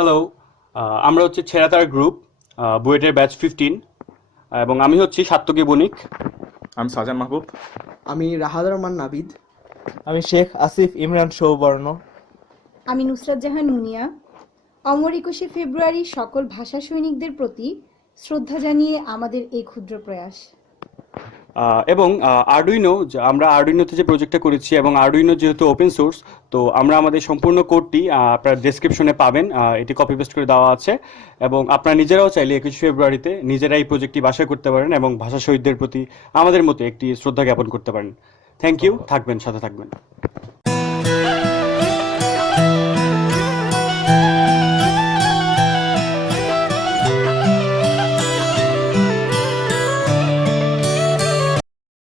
Hello, আমরা হচ্ছে ছেড়াতার group, বুয়েটের ব্যাচ 15, এবং আমি হচ্ছি সাত্তকী বণিক। আমি সাজান মাহবুব। আমি রাহাত রহমান নাবিদ। আমি শেখ আসিফ ইমরান সৌবর্ণ। আমি নুসরাত জাহান মুনিয়া। অমর 21শে ফেব্রুয়ারি সকল ভাষা সৈনিকদের প্রতি শ্রদ্ধা জানিয়ে আমাদের এই ক্ষুদ্র প্রয়াস। এবং আরডুইনো, আমরা আরডুইনোতে যে প্রজেক্টটা করেছি, এবং আরডুইনো যেহেতু ওপেন সোর্স, তো আমরা আমাদের সম্পূর্ণ কোডটি আপনার ডেসক্রিপশনে পাবেন, এটি কপি পেস্ট করে দেওয়া আছে। এবং আপনারা নিজেরাও চাইলে 21শে ফেব্রুয়ারিতে নিজেরা এই প্রজেক্টটি বাসায় করতে পারেন এবং ভাষা শহীদদের প্রতি আমাদের মতো একটি শ্রদ্ধা জ্ঞাপন করতে পারেন। থ্যাংক ইউ, থাকবেন, সাথে থাকবেন।